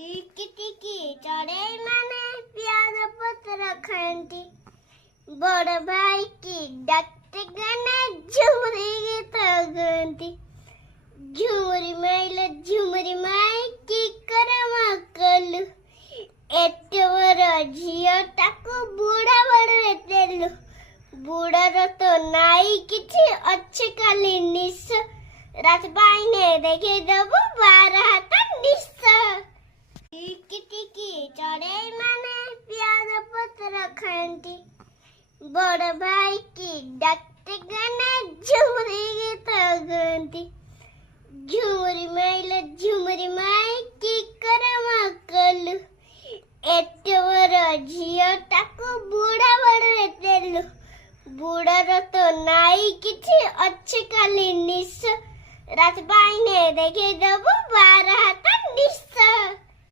ଟିକି ଟିକି ଚଢେଇ ମାନେ ପିଆଜ ପତ୍ର ଖାଆନ୍ତି। ବଡ଼ ଭାଇ କି ଡାକତେ ଗଲେ ଝୁମୁରି ଗୀତ ଗାଆନ୍ତି। ଝୁମୁରି ମାଇ କି କରମ କଲୁ, ଏତେ ବଡ଼ ଝିଅଟାକୁ ବୁଢ଼ା ବଡ଼ରେ ଦେଲୁ। ବୁଢ଼ାର ତ ନାଇଁ କିଛି, ଅଛି ଖାଲି ନିଶ। ରାତ ପାଇନେ ଦେଖେଇଦବୁ 12 ହାତ ନିଶ। ଟିକି ଟିକି ଚଢେଇ ମାନେ ପିଆଜ ପତ୍ର ଖାଆନ୍ତି। ବଡ଼ ଭାଇ କି ଡାକତେ ଗଲେ ଝୁମୁରି ଗୀତ ଗାଆନ୍ତି। ଝୁମୁରି ମାଇ